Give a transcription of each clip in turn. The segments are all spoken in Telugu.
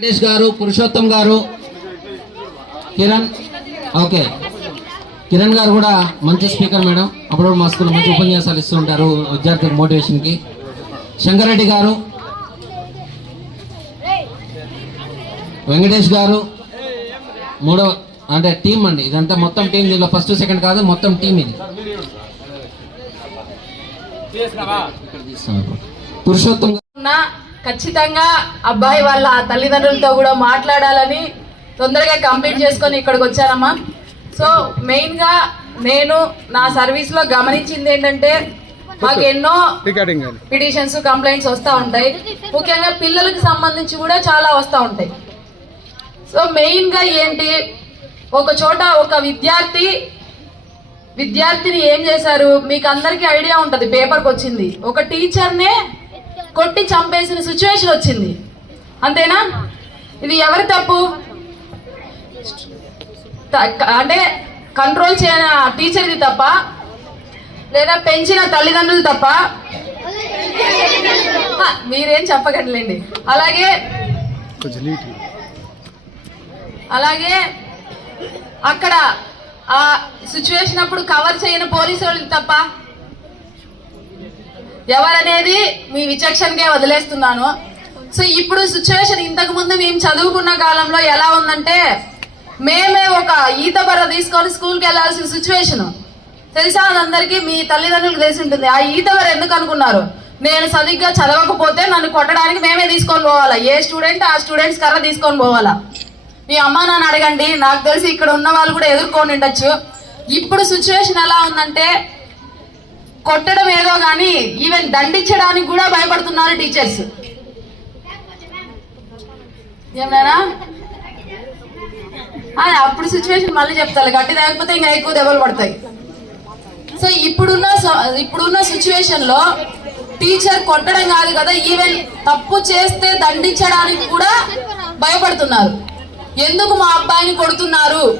వెంకటేష్ గారు పురుషోత్తం గారు కిరణ్ ఓకే. కిరణ్ గారు కూడా మంచి స్పీకర్ మేడం. అప్పుడు మా స్కూల్లో మంచి ఉపన్యాసాలు ఇస్తూ ఉంటారు విద్యార్థులకు మోటివేషన్కి. శంకరెడ్డి గారు వెంకటేష్ గారు మూడో అంటే టీం అండి. ఇదంతా మొత్తం టీం దీనిలో ఫస్ట్ సెకండ్ కాదు మొత్తం టీం ఇది. పురుషోత్తం ఖచ్చితంగా అబ్బాయి వాళ్ళ తల్లిదండ్రులతో కూడా మాట్లాడాలని తొందరగా కంప్లీట్ చేసుకొని ఇక్కడికి వచ్చానమ్మా. సో మెయిన్గా నేను నా సర్వీస్లో గమనించింది ఏంటంటే మాకు ఎన్నో పిటిషన్స్ కంప్లైంట్స్ వస్తూ ఉంటాయి. ముఖ్యంగా పిల్లలకు సంబంధించి కూడా చాలా వస్తూ ఉంటాయి. సో మెయిన్గా ఏంటి ఒక చోట ఒక విద్యార్థి విద్యార్థిని ఏం చేశారు? మీకు అందరికీ ఐడియా ఉంటది పేపర్కి వచ్చింది ఒక టీచర్నే కొట్టి చంపేసిన సిచ్యువేషన్ వచ్చింది. అంతేనా? ఇది ఎవరి తప్పు? అంటే కంట్రోల్ చేయని టీచర్ది తప్ప లేదా పెంచిన తల్లిదండ్రులు తప్ప? మీరేం చెప్పగట్లేండి అలాగే అలాగే అక్కడ ఆ సిచ్యువేషన్ అప్పుడు కవర్ చేయని పోలీసు వాళ్ళు తప్ప? ఎవరనేది మీ విచక్షణకే వదిలేస్తున్నాను. సో ఇప్పుడు సిచ్యువేషన్ ఇంతకు ముందు మేము చదువుకున్న కాలంలో ఎలా ఉందంటే మేమే ఒక ఈత బర్ర తీసుకొని స్కూల్కి వెళ్ళాల్సిన సిచ్యువేషన్ తెలుసా? అందరికీ మీ తల్లిదండ్రులకు తెలిసి ఉంటుంది. ఆ ఈత బర్ర ఎందుకు అనుకున్నారు? నేను సరిగ్గా చదవకపోతే నన్ను కొట్టడానికి మేమే తీసుకొని పోవాలా? ఏ స్టూడెంట్ ఆ స్టూడెంట్స్ కర్ర తీసుకొని పోవాలా? మీ అమ్మా నాన్న అడగండి. నాకు తెలిసి ఇక్కడ ఉన్న వాళ్ళు కూడా ఎదుర్కొని ఉండొచ్చు. ఇప్పుడు సిచ్యువేషన్ ఎలా ఉందంటే కొట్టడం ఏదో కానీ ఈవెన్ దండించడానికి కూడా భయపడుతున్నారు టీచర్స్. ఏమైనా అప్పుడు సిచ్యువేషన్ మళ్ళీ చెప్తారు గట్టి లేకపోతే ఇంకా ఎక్కువ దెబ్బలు పడతాయి. సో ఇప్పుడున్న స- ఇప్పుడున్న సిచ్యువేషన్లో టీచర్ కొట్టడం కాదు కదా ఈవెన్ తప్పు చేస్తే దండించడానికి కూడా భయపడుతున్నారు. ఎందుకు మా అబ్బాయిని కొడుతున్నారు?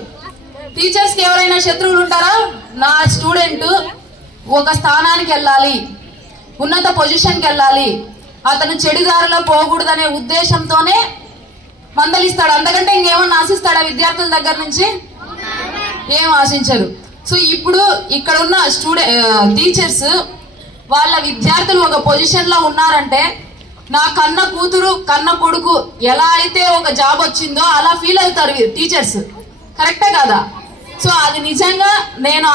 టీచర్స్కి ఎవరైనా శత్రువులు ఉంటారా? నా స్టూడెంట్ ఒక స్థానానికి వెళ్ళాలి ఉన్నత పొజిషన్కి వెళ్ళాలి అతను చెడుదారిలో పోకూడదనే ఉద్దేశంతోనే మందలిస్తాడు. అంతకంటే ఇంకేమన్నా ఆశిస్తాడా విద్యార్థుల దగ్గర నుంచి? ఏం ఆశించరు సో ఇప్పుడు ఇక్కడ ఉన్న స్టూడె టీచర్స్ వాళ్ళ విద్యార్థులు ఒక పొజిషన్లో ఉన్నారంటే నా కన్న కూతురు కన్న కొడుకు ఎలా అయితే ఒక జాబ్ వచ్చిందో అలా ఫీల్ అవుతారు టీచర్స్. కరెక్టే కదా? సో అది నిజంగా నేను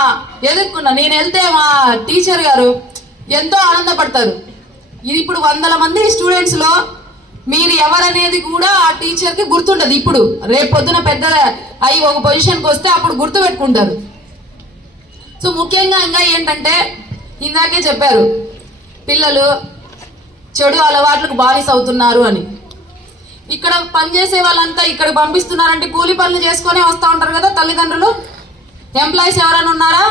ఎదుర్కొన్నా నేను వెళ్తే మా టీచర్ గారు ఎంతో ఆనందపడతారు. ఇది ఇప్పుడు వందల మంది స్టూడెంట్స్లో మీరు ఎవరనేది కూడా ఆ టీచర్కి గుర్తుండదు. ఇప్పుడు రేపు పొద్దున పెద్ద అయి ఒక పొజిషన్కి వస్తే అప్పుడు గుర్తు పెట్టుకుంటారు. సో ముఖ్యంగా ఇంకా ఏంటంటే ఇందాకే చెప్పారు పిల్లలు చెడు అలవాట్లకు బానిస అవుతున్నారు అని. ఇక్కడ పనిచేసే వాళ్ళంతా ఇక్కడ పంపిస్తున్నారంటే కూలి పనులు చేసుకొని వస్తూ ఉంటారు కదా తల్లిదండ్రులు? ఎంప్లాయీస్ ఎవరైనా ఉన్నారా?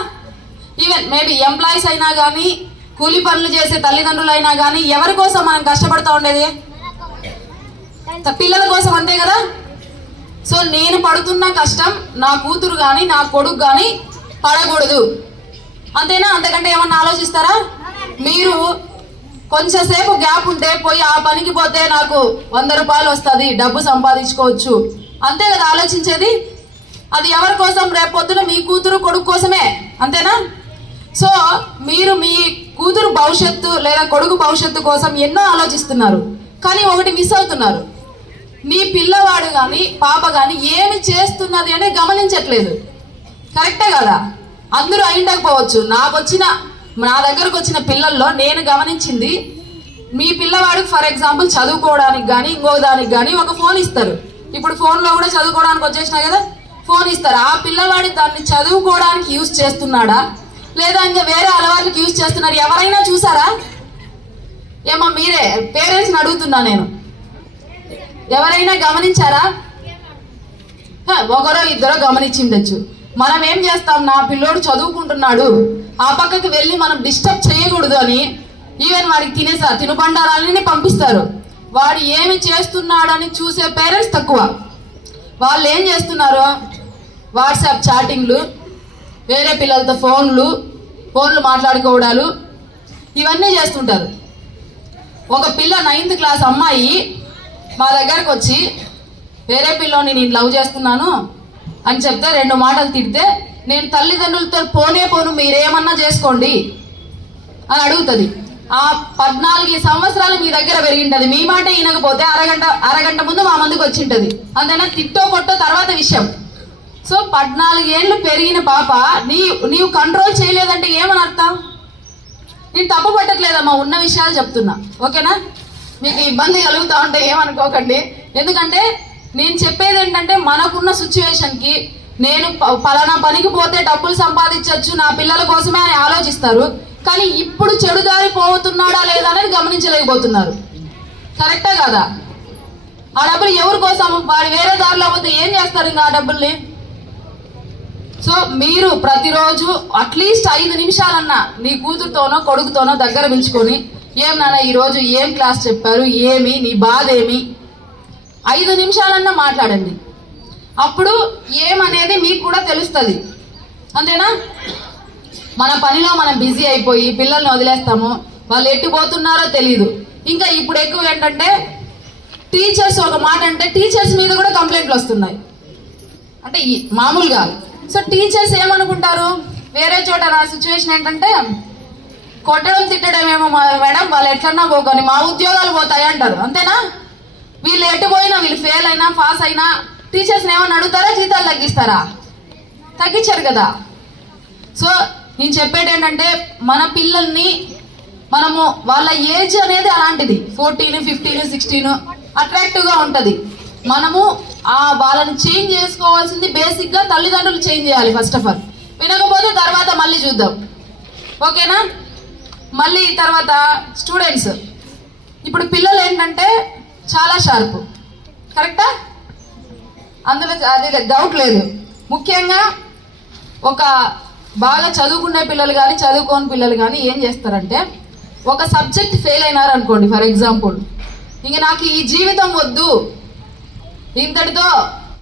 ఈవెన్ మేబీ ఎంప్లాయీస్ అయినా కానీ కూలి పనులు చేసే తల్లిదండ్రులు అయినా కానీ ఎవరి కోసం మనం కష్టపడతా ఉండేది? పిల్లల కోసం అంతే కదా? సో నేను పడుతున్న కష్టం నా కూతురు కానీ నా కొడుకు కానీ పడకూడదు. అంతేనా? అంతకంటే ఏమన్నా ఆలోచిస్తారా? మీరు కొంచెంసేపు గ్యాప్ ఉంటే పోయి ఆ పనికి పోతే నాకు వంద రూపాయలు వస్తుంది డబ్బు సంపాదించుకోవచ్చు. అంతే కదా ఆలోచించేది? అది ఎవరి కోసం? రేపొద్దున మీ కూతురు కొడుకు కోసమే. అంతేనా? సో మీరు మీ కూతురు భవిష్యత్తు లేదా కొడుకు భవిష్యత్తు కోసం ఎన్నో ఆలోచిస్తున్నారు. కానీ ఒకటి మిస్ అవుతున్నారు. నీ పిల్లవాడు కానీ పాప కానీ ఏమి చేస్తున్నది అని గమనించట్లేదు. కరెక్టే కదా? అందరూ అయిండకపోవచ్చు. నాకు వచ్చిన నా దగ్గరకు వచ్చిన పిల్లల్లో నేను గమనించింది మీ పిల్లవాడికి ఫర్ ఎగ్జాంపుల్ చదువుకోవడానికి కానీ ఇంకో దానికి కానీ ఒక ఫోన్ ఇస్తారు. ఇప్పుడు ఫోన్లో కూడా చదువుకోవడానికి వచ్చేసినాయి కదా? ఫోన్ ఇస్తారు? ఆ పిల్లవాడి దాన్ని చదువుకోవడానికి యూజ్ చేస్తున్నాడా? లేదా ఇంకా వేరే అలవాట్లకి యూజ్ చేస్తున్నారు? ఎవరైనా చూసారా? ఏమో మీరే. పేరెంట్స్ని అడుగుతున్నా నేను. ఎవరైనా గమనించారా? ఒకరో ఇద్దరో గమనించిండొచ్చు. మనం ఏం చేస్తాం? నా పిల్లోడు చదువుకుంటున్నాడు. ఆ పక్కకి వెళ్ళి మనం డిస్టర్బ్ చేయకూడదు అని ఈవెన్ వాడికి తినేసా తినుబండారాలని పంపిస్తారు. వాడు ఏమి చేస్తున్నాడని చూసే పేరెంట్స్ తక్కువ. వాళ్ళు ఏం చేస్తున్నారు? వాట్సాప్ చాటింగ్లు వేరే పిల్లలతో ఫోన్లు ఫోన్లు మాట్లాడుకోవడాలు ఇవన్నీ చేస్తుంటారు. ఒక పిల్ల నైన్త్ క్లాస్ అమ్మాయి మా దగ్గరకు వచ్చి వేరే పిల్లోని నేను లవ్ చేస్తున్నాను అని చెప్తే రెండు మాటలు తిడితే నేను తల్లిదండ్రులతో పోనే పోను మీరేమన్నా చేసుకోండి అని అడుగుతుంది. ఆ పద్నాలుగు సంవత్సరాలు మీ దగ్గర పెరిగింటది. మీ మాట వినకపోతే అరగంట అరగంట ముందు మా ముందుకు వచ్చింటది. అంతేనా? తిట్టో కొట్టో తర్వాత విషయం. సో పద్నాలుగేళ్ళు పెరిగిన పాప నీ నీవు కంట్రోల్ చేయలేదంటే ఏమని అర్థం? నేను తప్పు పట్టట్లేదమ్మా ఉన్న విషయాలు చెప్తున్నా. ఓకేనా? మీకు ఇబ్బంది కలుగుతూ ఉంటే ఏమనుకోకండి. ఎందుకంటే నేను చెప్పేది ఏంటంటే మనకున్న సిచ్యువేషన్కి నేను ప- పలానా పనికి పోతే డబ్బులు సంపాదించవచ్చు నా పిల్లల కోసమే అని ఆలోచిస్తారు. కానీ ఇప్పుడు చెడుదారి పోతున్నాడా లేదా అనేది గమనించలేకపోతున్నారు. కరెక్టే కదా? ఆ డబ్బులు ఎవరి కోసం? వాడు వేరే దారిలో పోతే ఏం చేస్తారు ఇంకా ఆ డబ్బుల్ని? సో మీరు ప్రతిరోజు అట్లీస్ట్ ఐదు నిమిషాలన్నా నీ కూతురుతోనో కొడుకుతోనో దగ్గర పిలుచుకొని ఏం నాన్న ఈరోజు ఏం క్లాస్ చెప్పారు? ఏమి? నీ బాధ ఏమి? ఐదు నిమిషాలన్నా మాట్లాడండి. అప్పుడు ఏమనేది మీకు కూడా తెలుస్తుంది. అంతేనా? మన పనిలో మనం బిజీ అయిపోయి పిల్లల్ని వదిలేస్తాము వాళ్ళు ఎట్టు పోతున్నారో తెలియదు ఇంకా ఇప్పుడు ఎక్కువ ఏంటంటే టీచర్స్ ఒక మాట అంటే టీచర్స్ మీద కూడా కంప్లైంట్లు వస్తున్నాయి. అంటే మామూలుగా సో టీచర్స్ ఏమనుకుంటారు? వేరే చోట నా సిచ్యువేషన్ ఏంటంటే కొట్టడం తిట్టడం ఏమో మేడం వాళ్ళు ఎట్లన్నా పోకొని మా ఉద్యోగాలు పోతాయి అంటారు. అంతేనా? వీళ్ళు ఎటు పోయినా వీళ్ళు ఫెయిల్ అయినా పాస్ అయినా టీచర్స్ని ఏమన్నా అడుగుతారా? జీతాలు తగ్గిస్తారా? తగ్గించారు కదా. సో నేను చెప్పేది ఏంటంటే మన పిల్లల్ని మనము వాళ్ళ ఏజ్ అనేది అలాంటిది. ఫోర్టీన్ ఫిఫ్టీన్ సిక్స్టీన్ అట్రాక్టివ్గా ఉంటుంది. మనము ఆ వాళ్ళని చేంజ్ చేసుకోవాల్సింది బేసిక్గా తల్లిదండ్రులు చేంజ్ చేయాలి ఫస్ట్ ఆఫ్ ఆల్ వినకపోతే తర్వాత మళ్ళీ చూద్దాం. ఓకేనా? మళ్ళీ తర్వాత స్టూడెంట్స్ ఇప్పుడు పిల్లలు ఏంటంటే చాలా షార్ప్ కరెక్టా అందులో అది డౌట్ లేదు. ముఖ్యంగా ఒక బాగా చదువుకునే పిల్లలు కానీ చదువుకోని పిల్లలు కానీ ఏం చేస్తారంటే ఒక సబ్జెక్ట్ ఫెయిల్ అయినారు అనుకోండి ఫర్ ఎగ్జాంపుల్ ఇంక నాకు ఈ జీవితం వద్దు. ఇంతటితో